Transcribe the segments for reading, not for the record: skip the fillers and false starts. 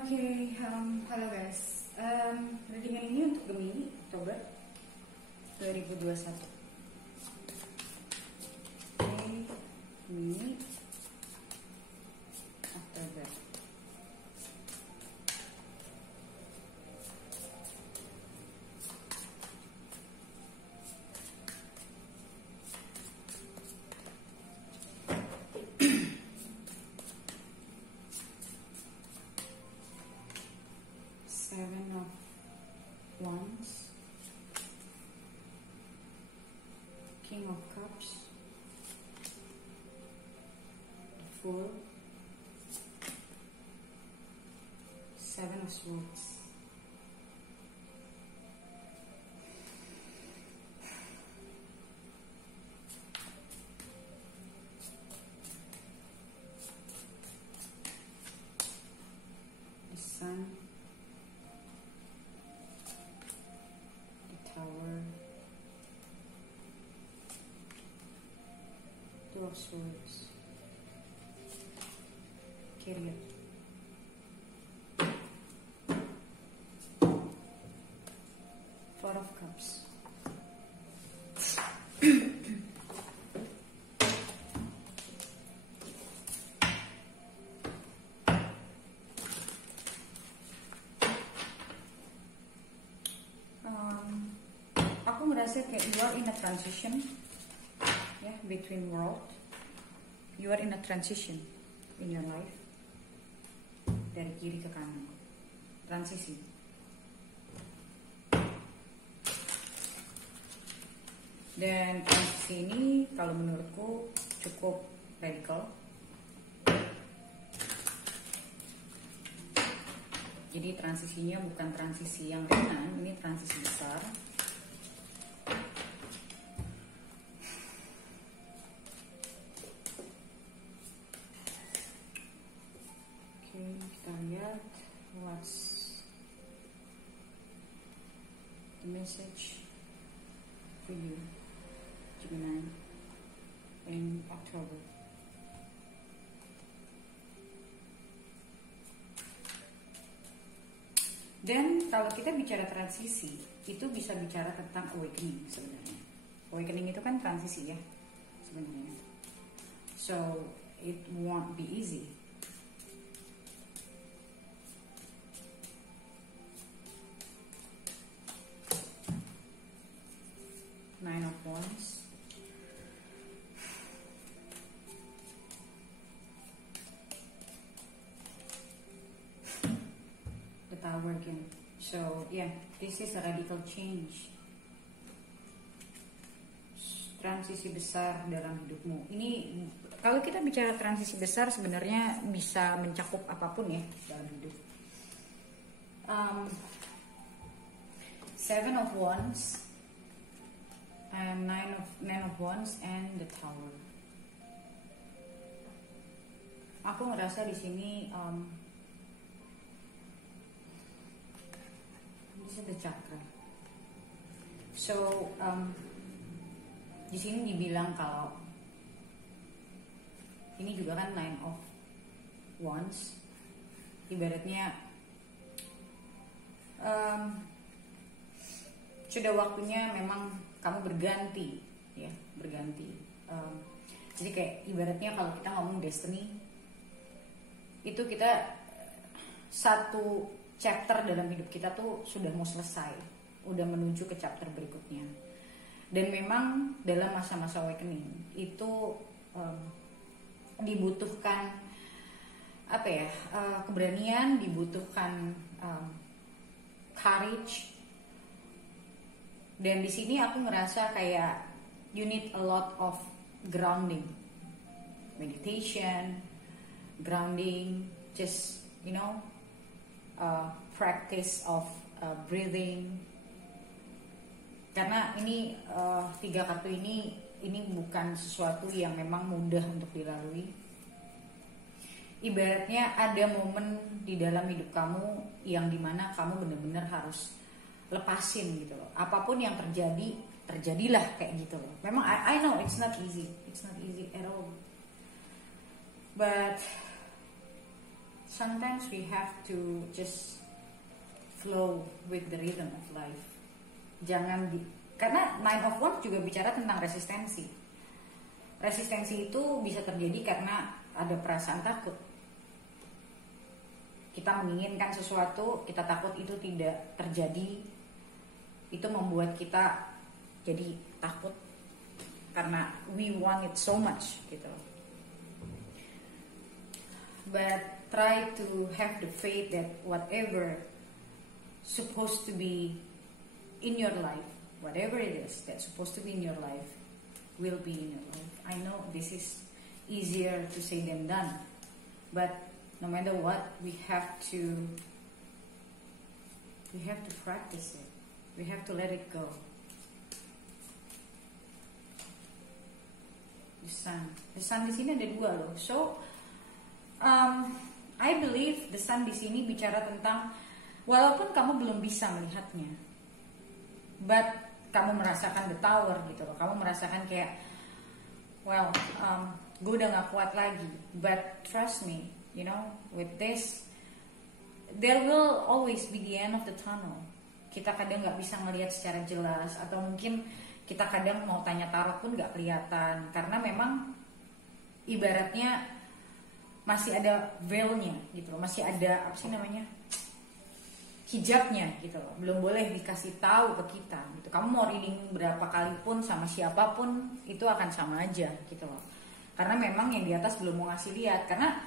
Oke, halo guys. Readingan ini untuk Gemini Oktober 2021. Oke, Gemini Oktober. Seven of Wands, King of Cups, the Fool, Seven of Swords. The Sun, Tower, Two of Swords, Chariot, Four of Cups. Aku merasa kayak you are in a transition, ya, between world. You are in a transition in your life, dari kiri ke kanan, transisi. Dan transisi ini kalau menurutku cukup radikal. Jadi transisinya bukan transisi yang ringan, ini transisi besar. Oke, kita lihat what's the message for you, Gemini, in October. Dan kalau kita bicara transisi, itu bisa bicara tentang awakening sebenarnya. Awakening itu kan transisi ya sebenarnya. So it won't be easy. Nine of Wands, the Tower again. So yeah, this is a radical change, transisi besar dalam hidupmu. Ini kalau kita bicara transisi besar sebenarnya bisa mencakup apapun ya dalam hidup. Seven of Wands, and nine of Wands, and the Tower. Aku ngerasa di sini this is the chakra. So di sini dibilang kalau ini juga kan nine of Wands, ibaratnya sudah waktunya memang kamu berganti, ya, berganti. Jadi kayak ibaratnya kalau kita ngomong destiny, itu kita satu chapter dalam hidup kita tuh sudah mau selesai, udah menuju ke chapter berikutnya. Dan memang dalam masa-masa awakening itu dibutuhkan apa ya, keberanian, dibutuhkan courage. Dan di sini aku ngerasa kayak you need a lot of grounding, meditation, grounding, just practice of breathing. Karena ini tiga kartu ini bukan sesuatu yang memang mudah untuk dilalui. Ibaratnya ada momen di dalam hidup kamu yang dimana kamu benar-benar harus lepasin gitu loh. Apapun yang terjadi, terjadilah kayak gitu loh. Memang I know it's not easy at all. But sometimes we have to just flow with the rhythm of life. Karena Nine of Wands juga bicara tentang resistensi. Resistensi itu bisa terjadi karena ada perasaan takut. Kita menginginkan sesuatu, kita takut itu tidak terjadi. Itu membuat kita jadi takut karena we want it so much gitu. But try to have the faith that whatever supposed to be in your life, whatever it is that's supposed to be in your life, will be in your life. I know this is easier to say than done, but no matter what, we have to practice it. We have to let it go. The sun di sini ada dua loh. So I believe the sun di sini bicara tentang walaupun kamu belum bisa melihatnya, but kamu merasakan the tower gitu loh. Kamu merasakan kayak, well, gue udah gak kuat lagi. But trust me, you know, with this, there will always be the end of the tunnel. Kita kadang gak bisa ngelihat secara jelas, atau mungkin kita kadang mau tanya tarot pun gak kelihatan, karena memang ibaratnya masih ada veilnya gitu loh, masih ada apa sih namanya, hijabnya gitu loh, belum boleh dikasih tahu ke kita gitu. Kamu mau reading berapa kali pun sama siapapun itu akan sama aja gitu loh, karena memang yang di atas belum mau ngasih lihat. Karena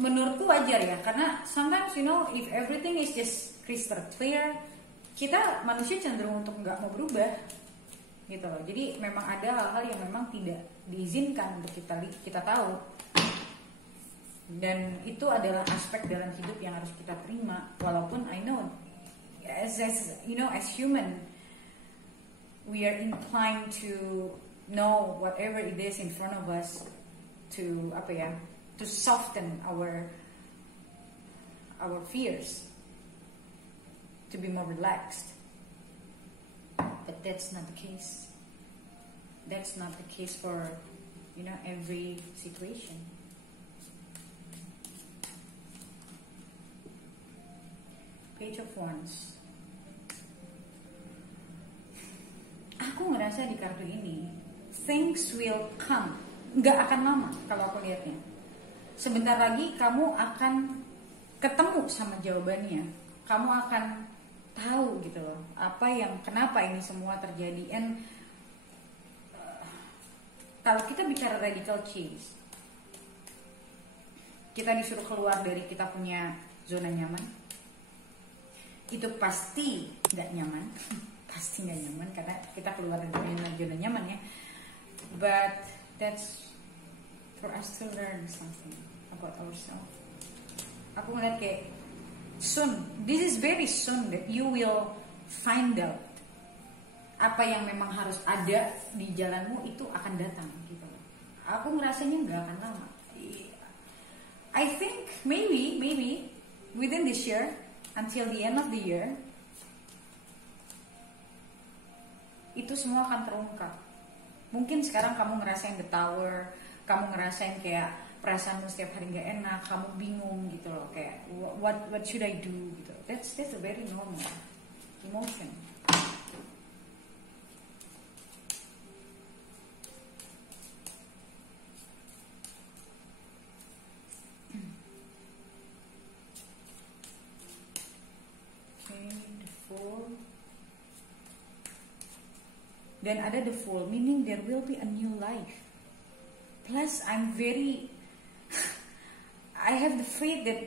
menurutku wajar ya, karena sometimes you know if everything is just crystal clear, kita manusia cenderung untuk nggak mau berubah gitu loh. Jadi memang ada hal-hal yang memang tidak diizinkan untuk kita tahu, dan itu adalah aspek dalam hidup yang harus kita terima. Walaupun I know as you know, as human we are inclined to know whatever it is in front of us, to to soften our fears, to be more relaxed. But that's not the case. That's not the case for, you know, every situation. Page of Wands. Aku ngerasa di kartu ini things will come. Nggak akan lama kalau aku lihatnya. Sebentar lagi kamu akan ketemu sama jawabannya. Kamu akan tahu gitu loh, kenapa ini semua terjadi. And kalau kita bicara radical change, kita disuruh keluar dari kita punya zona nyaman. Itu pasti nggak nyaman. Pasti nggak nyaman karena kita keluar dari zona nyaman ya. But that's for us to learn something about ourselves. Aku ngeliat kayak soon, this is very soon that you will find out apa yang memang harus ada di jalanmu itu akan datang gitu. Aku ngerasanya nggak akan lama. I think maybe within this year, until the end of the year, itu semua akan terungkap. Mungkin sekarang kamu ngerasain the tower, kamu ngerasain kayak perasaanmu setiap hari nggak enak, kamu bingung gitu loh, kayak what should I do gitu. That's a very normal emotion. Okay, the Fool. Dan ada the Fool, meaning there will be a new life. Plus I have the faith that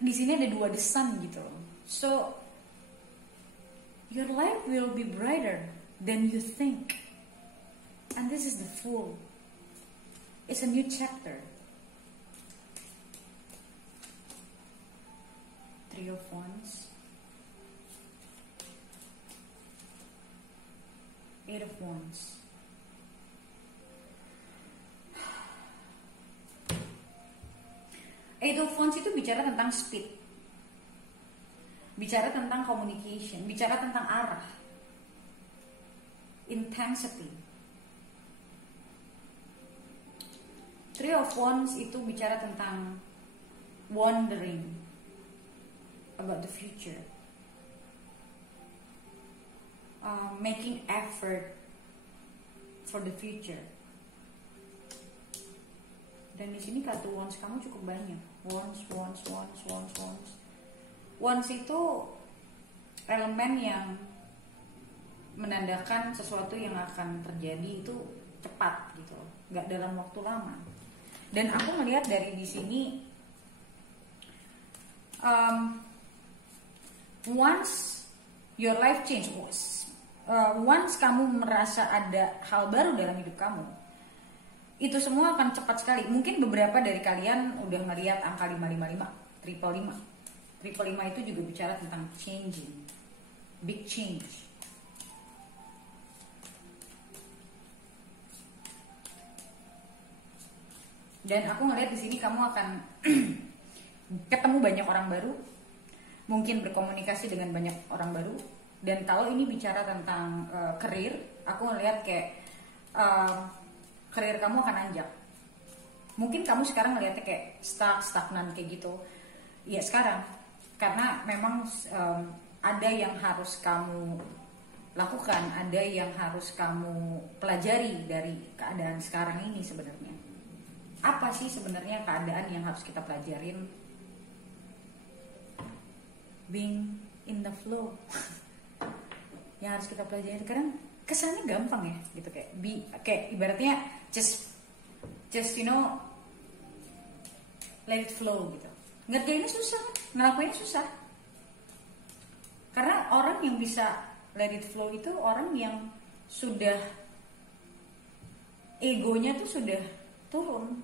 di sini ada dua the sun gitu loh. So your life will be brighter than you think. And this is the Fool. It's a new chapter. Three of Wands. Eight of Wands. Eight of Wands itu bicara tentang speed, bicara tentang communication, bicara tentang arah, intensity. Three of Wands itu bicara tentang wondering about the future, making effort for the future. Dan di sini kartu wands kamu cukup banyak. Wands. Wands itu elemen yang menandakan sesuatu yang akan terjadi itu cepat gitu, nggak dalam waktu lama. Dan aku melihat dari di sini, once your life change, once kamu merasa ada hal baru dalam hidup kamu, itu semua akan cepat sekali. Mungkin beberapa dari kalian udah ngeliat angka 555, triple 5. Triple 5 itu juga bicara tentang changing, big change. Dan aku ngeliat di sini kamu akan ketemu banyak orang baru, mungkin berkomunikasi dengan banyak orang baru. Dan kalau ini bicara tentang karir, aku ngeliat kayak karir kamu akan anjak. Mungkin kamu sekarang ngeliatnya kayak stagnan kayak gitu. Ya sekarang, karena memang ada yang harus kamu lakukan, ada yang harus kamu pelajari dari keadaan sekarang ini sebenarnya. Apa sih sebenarnya keadaan yang harus kita pelajarin? Being in the flow. Yang harus kita pelajari. Karena kesannya gampang ya, gitu kayak ibaratnya just let it flow gitu. Ngerjainnya susah, ngelakuinnya susah. Karena orang yang bisa let it flow itu orang yang sudah egonya tuh sudah turun.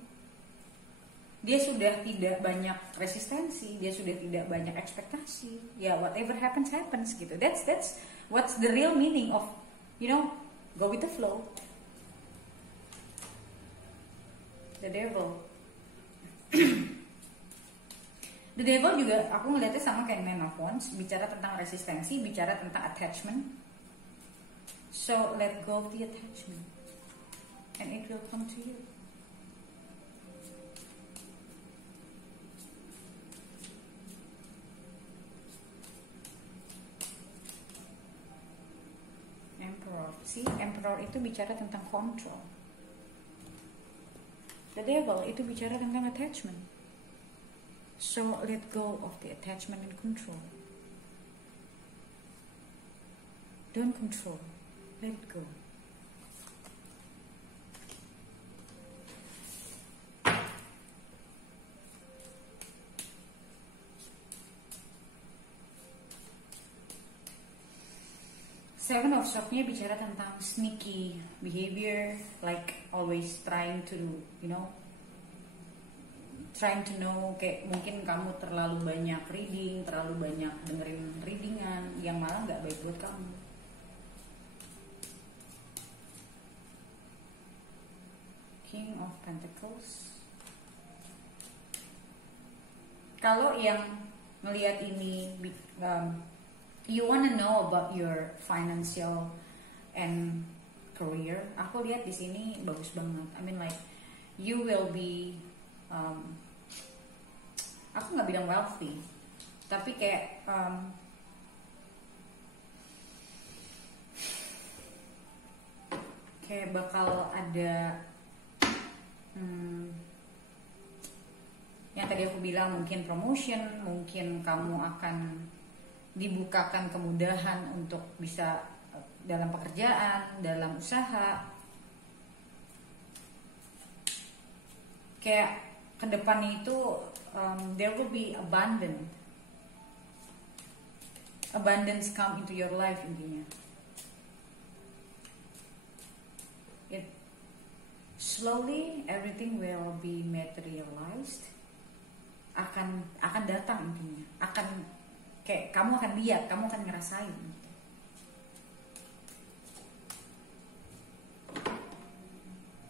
Dia sudah tidak banyak resistensi, dia sudah tidak banyak ekspektasi. Ya whatever happens gitu. That's what's the real meaning of go with the flow. The devil. The devil juga aku ngeliatnya sama kayak Man of Wands, bicara tentang resistensi, bicara tentang attachment. So let go of the attachment and it will come to you. Emperor. See, Emperor itu bicara tentang control. The devil itu bicara tentang attachment. So let go of the attachment and control. Don't control. Let it go. Seven of Swords-nya bicara tentang sneaky behavior, like always trying to know, kayak mungkin kamu terlalu banyak reading, terlalu banyak dengerin readingan yang malah nggak baik buat kamu. King of Pentacles. Kalau yang ngelihat ini, you wanna know about your financial and career, aku lihat di sini bagus banget. I mean like you will be aku nggak bilang wealthy, tapi kayak bakal ada yang tadi aku bilang, mungkin promotion, mungkin kamu akan dibukakan kemudahan untuk bisa dalam pekerjaan, dalam usaha. Kayak ke depan itu there will be abundance come into your life intinya. Slowly everything will be materialized. Akan datang intinya. Kayak kamu akan lihat, kamu akan ngerasain.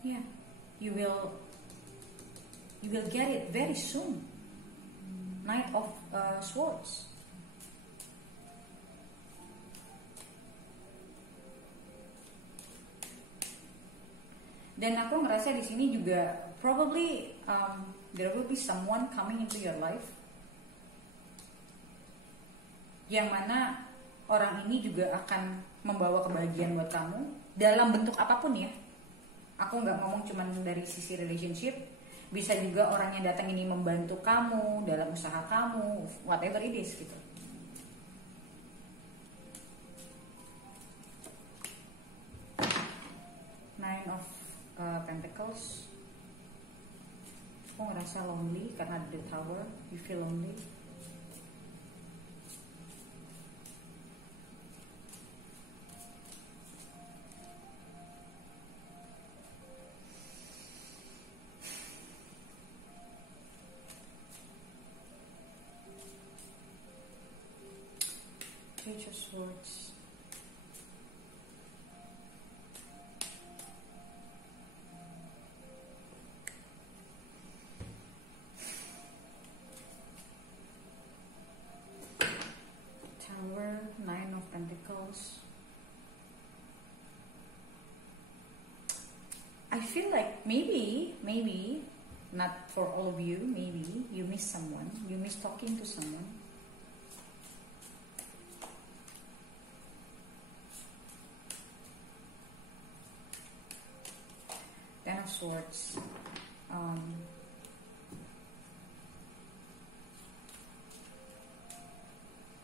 Yeah, you will get it very soon. Knight of Swords. Dan aku ngerasa di sini juga probably there will be someone coming into your life yang mana orang ini juga akan membawa kebahagiaan buat kamu dalam bentuk apapun ya. Aku nggak ngomong cuman dari sisi relationship, bisa juga orang yang datang ini membantu kamu dalam usaha kamu, whatever it is gitu. Nine of Pentacles. Aku ngerasa lonely karena ada the Tower. You feel lonely. Page of Swords. Tower, Nine of Pentacles. I feel like maybe not for all of you, maybe you miss someone, you miss talking to someone. Ten of Swords.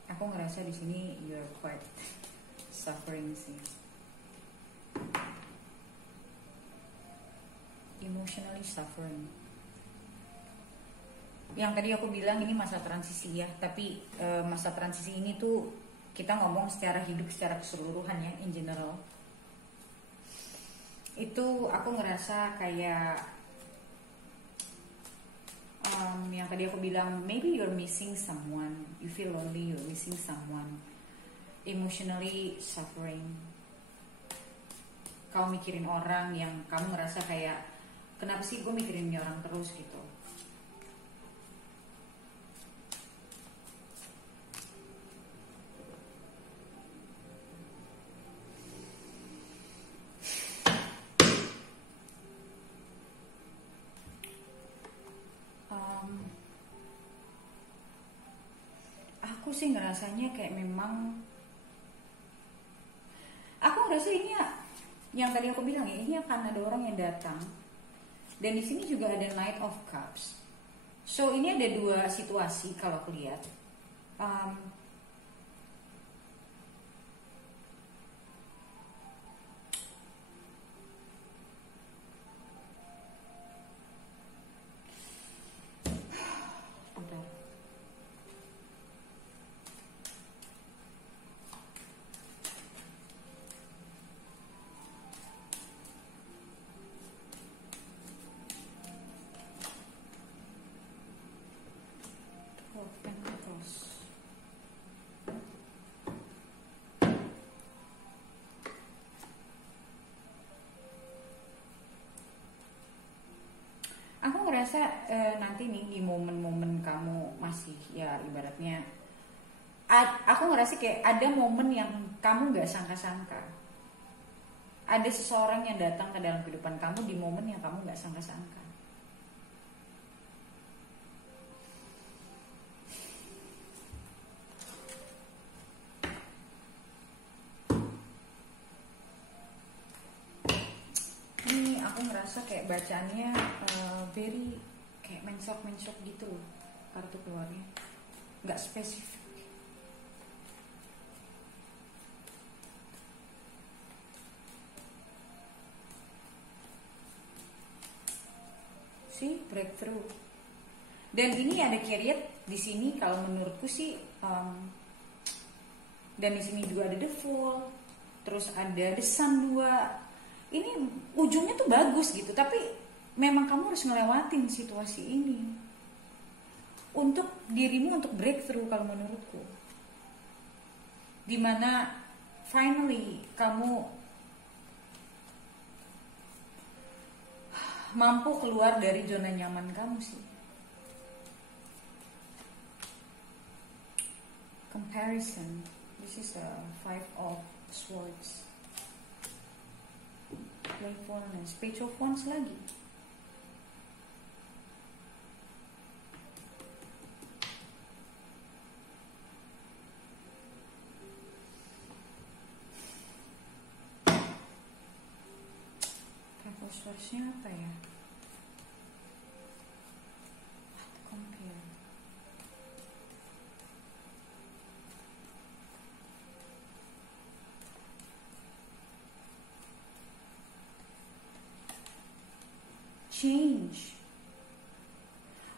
Aku ngerasa di sini you're quite suffering sih. Emotionally suffering. Yang tadi aku bilang ini masa transisi ya, tapi masa transisi ini tuh kita ngomong secara hidup secara keseluruhan ya, in general. Itu aku ngerasa kayak yang tadi aku bilang, maybe you're missing someone, you feel lonely, you're missing someone, emotionally suffering. Kau mikirin orang yang kamu ngerasa kayak, kenapa sih gue mikirin orang terus gitu. Aku sih ngerasanya kayak memang, aku ngerasa ini ya, yang tadi aku bilang ya, ini akan ada orang yang datang. Dan di sini juga ada Knight of Cups. So ini ada dua situasi kalau aku lihat. Aku ngerasa nanti nih di momen-momen kamu masih ya ibaratnya, aku ngerasa kayak ada momen yang kamu gak sangka-sangka. Ada seseorang yang datang ke dalam kehidupan kamu di momen yang kamu gak sangka-sangka. Ini aku ngerasa kayak bacaannya very kayak mensok gitu loh kartu keluarnya, nggak spesifik. See, breakthrough. Dan ini ada chariot di sini kalau menurutku sih, dan di sini juga ada the fool, terus ada the sun 2. Ini ujungnya tuh bagus gitu, tapi memang kamu harus ngelewatin situasi ini untuk dirimu untuk breakthrough kalau menurutku, dimana finally kamu mampu keluar dari zona nyaman kamu sih. Comparison, this is a 5 of Swords. Playfulness, Page of Wands lagi. source-nya apa ya? Compare. Change.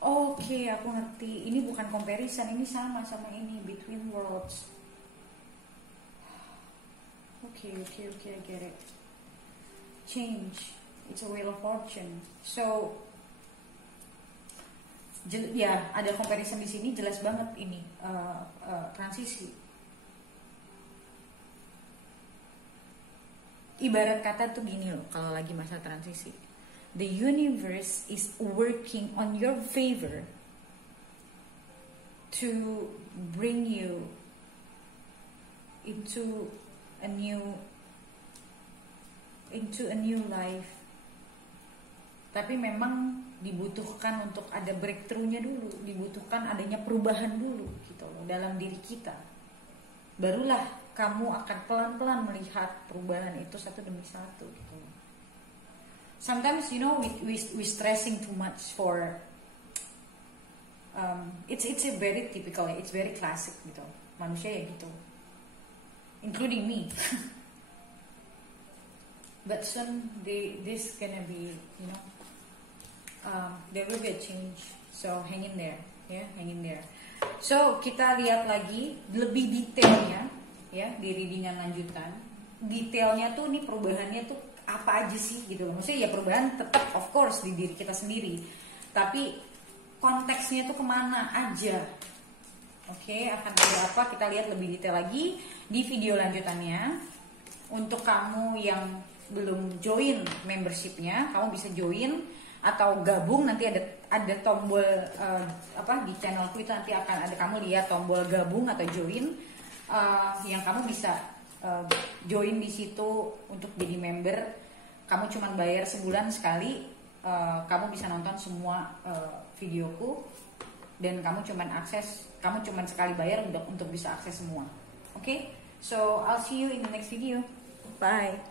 Oke, aku ngerti. Ini bukan comparison, ini sama ini, between worlds. Oke, I get it. Change, it's a wheel of fortune. So, ya ada comparison di sini, jelas banget ini transisi. Ibarat kata tuh gini loh, kalau lagi masa transisi. The universe is working on your favor to bring you into a new life. Tapi memang dibutuhkan untuk ada breakthrough-nya dulu, dibutuhkan adanya perubahan dulu gitu loh dalam diri kita. Barulah kamu akan pelan-pelan melihat perubahan itu satu demi satu gitu. Sometimes we stressing too much for it's a very typical, it's very classic gitu. Manusia ya gitu. Including me. But soon this gonna be, there will be a change. So hang in there, ya, hang in there. So kita lihat lagi lebih detailnya, ya, di readingan lanjutan. Detailnya tuh nih perubahannya tuh apa aja sih gitu loh. Maksudnya ya perubahan tetap of course di diri kita sendiri. Tapi konteksnya tuh kemana aja. Oke, akan ada apa kita lihat lebih detail lagi di video lanjutannya. Untuk kamu yang belum join membershipnya, kamu bisa join atau gabung. Nanti ada tombol di channelku itu nanti akan ada, kamu lihat tombol gabung atau join, yang kamu bisa join di situ untuk jadi member. Kamu cuma bayar sebulan sekali, kamu bisa nonton semua videoku, dan kamu cuma sekali bayar untuk bisa akses semua. Oke? So I'll see you in the next video. Bye.